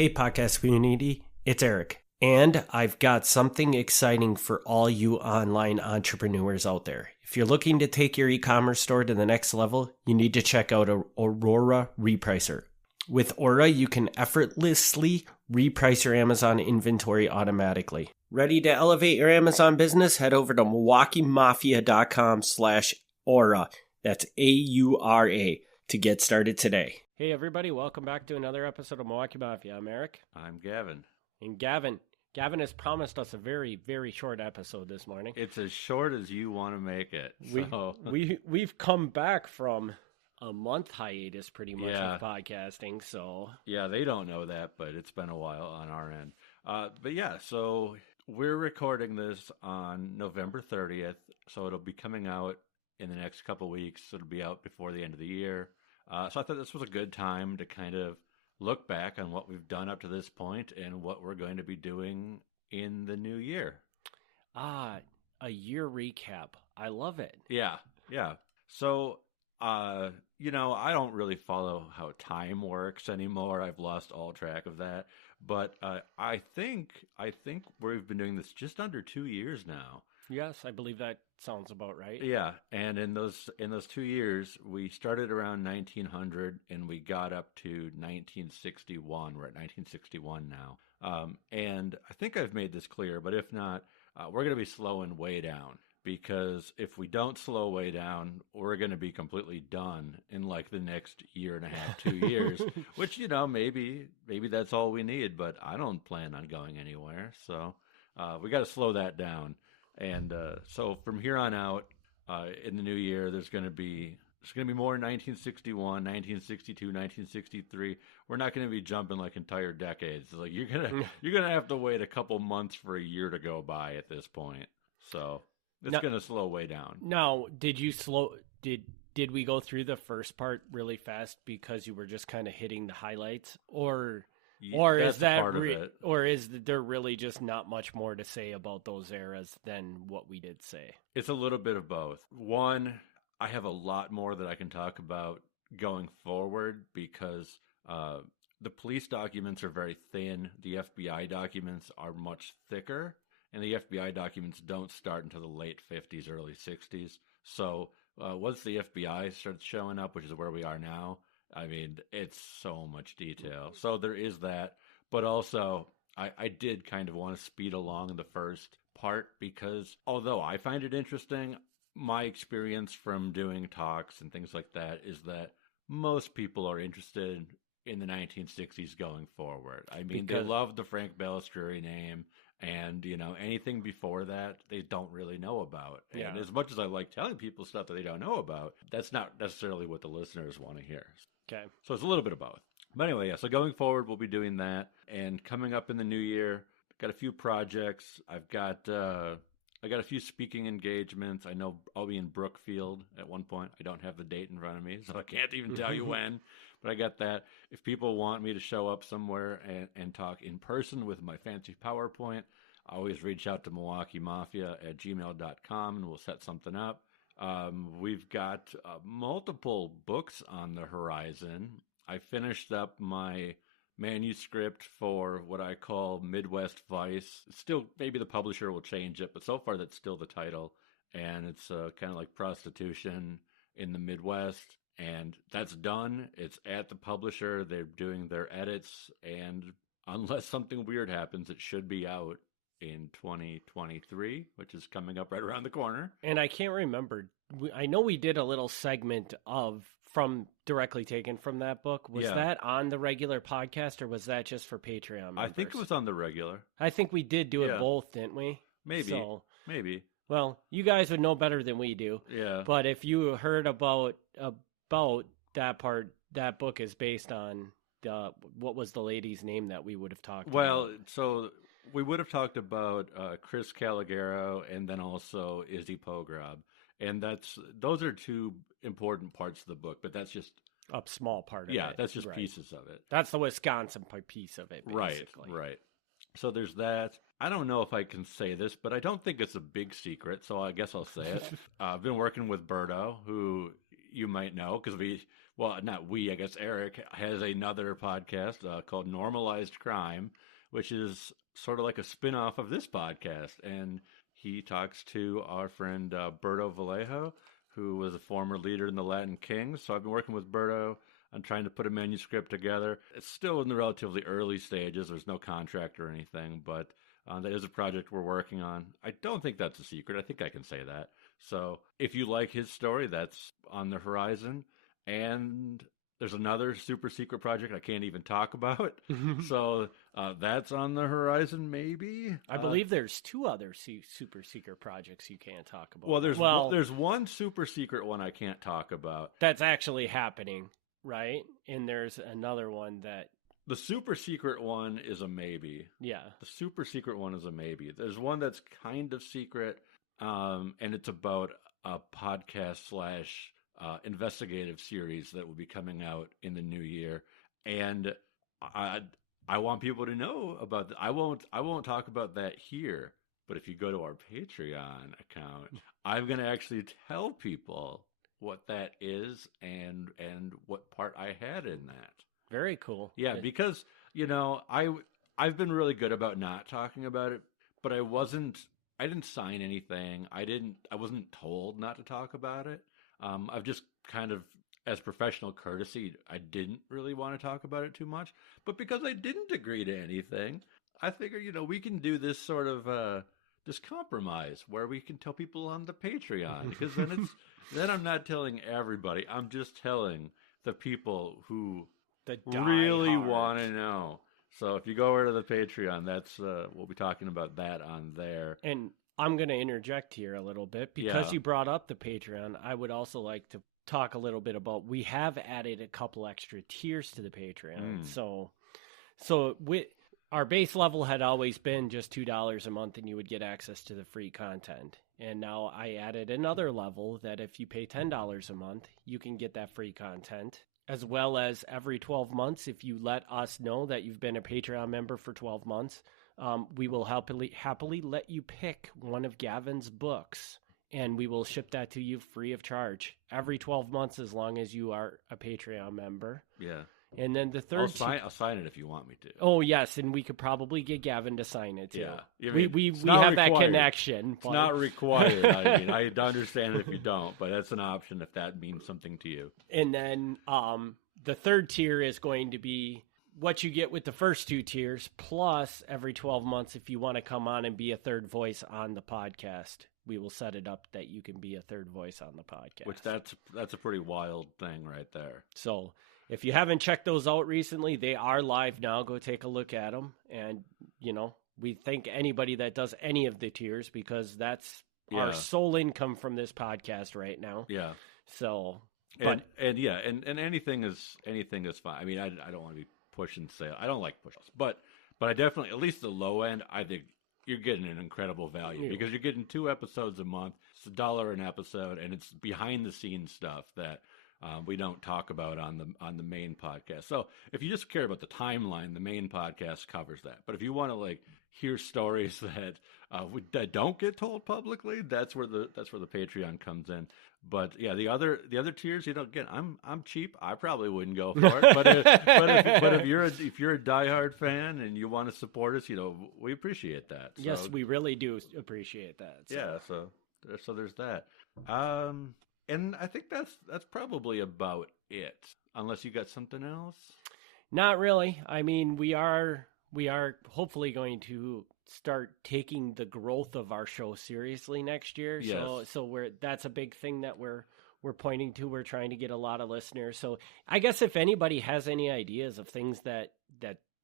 Hey, podcast community, it's Eric, and I've got something exciting for all you online entrepreneurs out there. If you're looking to take your e-commerce store to the next level, you need to check out Aurora Repricer. With Aura, you can effortlessly reprice your Amazon inventory automatically. Ready to elevate your Amazon business? Head over to MilwaukeeMafia.com/Aura. That's AURA to get started today. Hey everybody, welcome back to another episode of Milwaukee Mafia. I'm Eric. I'm Gavin. And Gavin has promised us a very, very short episode this morning. It's as short as you want to make it. We've come back from a month hiatus pretty much of podcasting, so... Yeah, they don't know that, but it's been a while on our end. So we're recording this on November 30th, so it'll be coming out in the next couple weeks. It'll be out before the end of the year. So I thought this was a good time to kind of look back on what we've done up to this point and what we're going to be doing in the new year. A year recap. I love it. Yeah. So, I don't really follow how time works anymore. I've lost all track of that. But I think we've been doing this just under 2 years now. Yes, I believe that sounds about right. Yeah, and in those 2 years, we started around 1900 and we got up to 1961. We're at 1961 now. And I think I've made this clear, but if not, we're going to be slowing way down, because if we don't slow way down, we're going to be completely done in like the next year and a half, 2 years, which, maybe that's all we need, but I don't plan on going anywhere. So we got to slow that down. And so from here on out, in the new year, there's going to be more 1961, 1962, 1963. We're not going to be jumping like entire decades. Like you're gonna have to wait a couple months for a year to go by at this point. So it's going to slow way down. Now, did we go through the first part really fast because you were just kind of hitting the highlights, or is that part of it? Or is there really just not much more to say about those eras than what we did say? It's a little bit of both. One, I have a lot more that I can talk about going forward because the police documents are very thin. The FBI documents are much thicker, and the FBI documents don't start until the late 50s, early 60s. So once the FBI starts showing up, which is where we are now, I mean, it's so much detail. So there is that. But also, I did kind of want to speed along the first part because although I find it interesting, my experience from doing talks and things like that is that most people are interested in the 1960s going forward. I mean, they love the Frank Balistrieri name. And, anything before that, they don't really know about. And as much as I like telling people stuff that they don't know about, that's not necessarily what the listeners want to hear. Okay. So it's a little bit of both. But anyway, so going forward, we'll be doing that. And coming up in the new year, got a few projects. I got a few speaking engagements. I know I'll be in Brookfield at one point. I don't have the date in front of me, so I can't even tell you when. But I got that. If people want me to show up somewhere and talk in person with my fancy PowerPoint, I always reach out to MilwaukeeMafia@gmail.com and we'll set something up. We've got multiple books on the horizon. I finished up my manuscript for what I call Midwest Vice. Still, maybe the publisher will change it, but so far that's still the title. And it's kind of like prostitution in the Midwest. And that's done. It's at the publisher. They're doing their edits. And unless something weird happens, it should be out in 2023, which is coming up right around the corner. And I can't remember. I know we did a little segment from directly taken from that book. Was that on the regular podcast or was that just for Patreon members? I think it was on the regular. I think we did do it both, didn't we? Maybe. Well, you guys would know better than we do. Yeah. But if you heard about that part, that book is based on what was the lady's name that we would have talked about? Well, so we would have talked about Chris Calligaro and then also Izzy Pogrob. And those are two important parts of the book, but that's just a small part of it. Yeah, that's just pieces of it. That's the Wisconsin piece of it, basically. Right. So there's that. I don't know if I can say this, but I don't think it's a big secret, so I guess I'll say it. I've been working with Berto, who you might know, because I guess Eric has another podcast called Normalized Crime, which is sort of like a spin-off of this podcast. And he talks to our friend Berto Vallejo, who was a former leader in the Latin Kings. So I've been working with Berto on trying to put a manuscript together. It's still in the relatively early stages. There's no contract or anything, but that is a project we're working on. I don't think that's a secret. I think I can say that. So if you like his story, that's on the horizon. And there's another super secret project I can't even talk about. So that's on the horizon, maybe. I believe there's two other super secret projects you can't talk about. Well, there's one super secret one I can't talk about. That's actually happening, right? And there's another one that... The super secret one is a maybe. Yeah. The super secret one is a maybe. There's one that's kind of secret, and it's about a podcast / investigative series that will be coming out in the new year. And I want people to know about that. I won't talk about that here, but if you go to our Patreon account, I'm going to actually tell people what that is and what part I had in that. Very cool. Yeah, because, I've been really good about not talking about it, but I didn't sign anything. I wasn't told not to talk about it. I've just kind of, as professional courtesy, I didn't really want to talk about it too much. But because I didn't agree to anything, I figured, we can do this sort of this compromise where we can tell people on the Patreon, because then I'm not telling everybody. I'm just telling the people who really want to know. So if you go over to the Patreon, that's we'll be talking about that on there. And I'm going to interject here a little bit because you brought up the Patreon. I would also like to talk a little bit about, we have added a couple extra tiers to the Patreon. So our base level had always been just $2 a month and you would get access to the free content. And now I added another level that if you pay $10 a month, you can get that free content, as well as every 12 months, if you let us know that you've been a Patreon member for 12 months, we will happily let you pick one of Gavin's books, and we will ship that to you free of charge every 12 months as long as you are a Patreon member. Yeah. And then the third... I'll sign it if you want me to. Oh, yes, and we could probably get Gavin to sign it, too. Yeah. We have that connection. It's not required. I understand it if you don't, but that's an option if that means something to you. And then the third tier is going to be what you get with the first two tiers, plus every 12 months if you want to come on and be a third voice on the podcast. We will set it up that you can be a third voice on the podcast. Which that's a pretty wild thing right there. So... if you haven't checked those out recently, they are live now. Go take a look at them. And, we thank anybody that does any of the tiers, because that's our sole income from this podcast right now. Yeah. So, and anything is fine. I mean, I don't want to be pushing sale. I don't like push-ups, but I definitely, at least the low end, I think you're getting an incredible value because you're getting 2 episodes a month. It's $1 an episode, and it's behind the scenes stuff that we don't talk about on the main podcast. So if you just care about the timeline, the main podcast covers that. But if you want to hear stories that don't get told publicly, that's where the Patreon comes in. But yeah, the other tiers, again, I'm cheap. I probably wouldn't go for it. But if you're a diehard fan and you want to support us, we appreciate that. So, yes, we really do appreciate that. So. Yeah. So there's that. And I think that's probably about it, unless you got something else. Not really. I mean, we are hopefully going to start taking the growth of our show seriously next year. Yes. So that's a big thing that we're pointing to. We're trying to get a lot of listeners. So I guess if anybody has any ideas of things that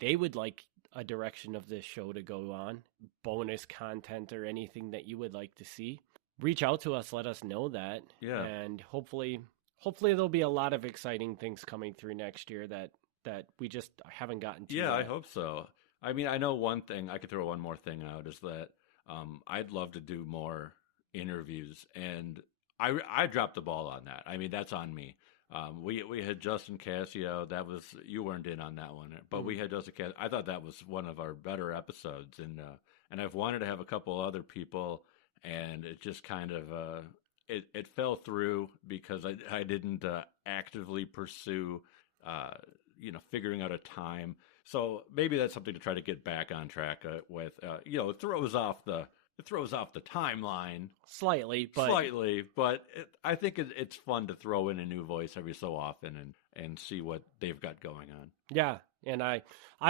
they would like a direction of this show to go on, bonus content or anything that you would like to see, reach out to us, let us know that. Yeah. And hopefully there'll be a lot of exciting things coming through next year that we just haven't gotten to. Yeah, yet. I hope so. I mean, I know one thing, I could throw one more thing out, is that I'd love to do more interviews, and I dropped the ball on that. I mean, that's on me. We had Justin Cassio. That was, you weren't in on that one, but we had Justin Cassio. I thought that was one of our better episodes, and I've wanted to have a couple other people, and it just kind of it fell through because I didn't actively pursue figuring out a time. So maybe that's something to try to get back on track with. It throws off the timeline slightly, but I think it's fun to throw in a new voice every so often and see what they've got going on. Yeah, and I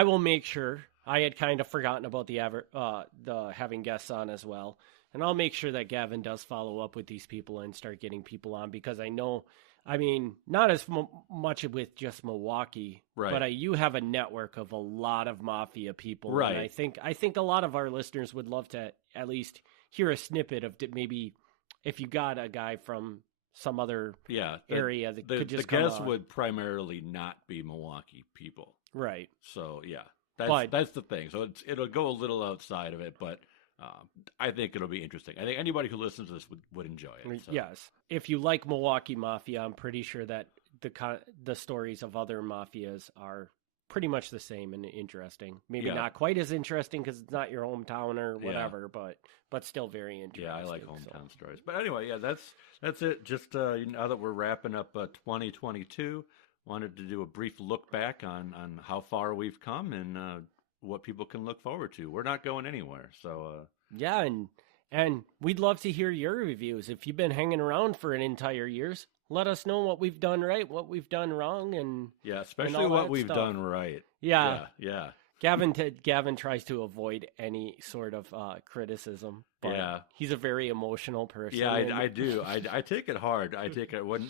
will make sure. I had kind of forgotten about the having guests on as well, and I'll make sure that Gavin does follow up with these people and start getting people on, because I know, I mean, not as much with just Milwaukee, right, but you have a network of a lot of Mafia people, right? And I think a lot of our listeners would love to at least hear a snippet of maybe if you got a guy from some other area that could just come on. The guests would primarily not be Milwaukee people, right? So yeah. That's the thing. So it'll go a little outside of it, but I think it'll be interesting. I think anybody who listens to this would enjoy it. So. Yes. If you like Milwaukee Mafia, I'm pretty sure that the stories of other mafias are pretty much the same and interesting. Maybe not quite as interesting because it's not your hometown or whatever, but still very interesting. Yeah, I like hometown stories. But anyway, that's it. Just now that we're wrapping up 2022. Wanted to do a brief look back on how far we've come and what people can look forward to. We're not going anywhere, so yeah, and we'd love to hear your reviews. If you've been hanging around for an entire years, let us know what we've done right, what we've done wrong, and especially what we've done right. Yeah. Gavin tries to avoid any sort of criticism, but he's a very emotional person. Yeah, I do. I take it hard. I take it when,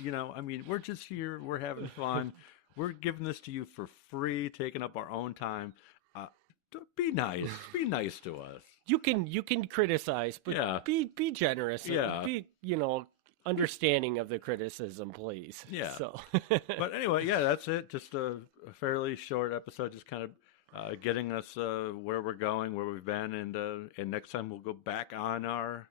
we're just here. We're having fun. We're giving this to you for free, taking up our own time. Be nice. Be nice to us. You can criticize, but be generous. Yeah. Be, understanding of the criticism, please. Yeah. So, but anyway, that's it. Just a fairly short episode, just kind of getting us where we're going, where we've been, and next time we'll go back on our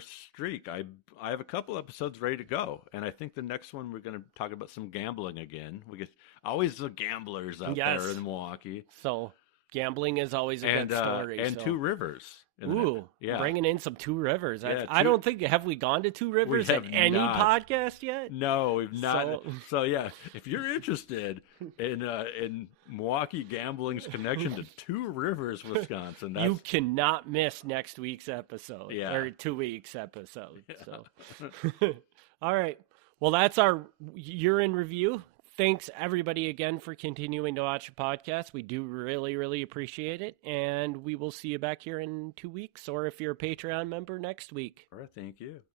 streak. I have a couple episodes ready to go, and I think the next one we're going to talk about some gambling again. We get always the gamblers out there in Milwaukee. So gambling is always a good story. And Two Rivers. Ooh, bringing in some Two Rivers. I don't think, have we gone to Two Rivers at any podcast yet? No, we've not. So if you're interested in Milwaukee gambling's connection to Two Rivers, Wisconsin, you cannot miss next week's episode. Yeah. Or 2 weeks episode. Yeah. So, all right. Well, that's our year in review. Thanks, everybody, again, for continuing to watch the podcast. We do really, really appreciate it. And we will see you back here in 2 weeks, or if you're a Patreon member, next week. All right, thank you.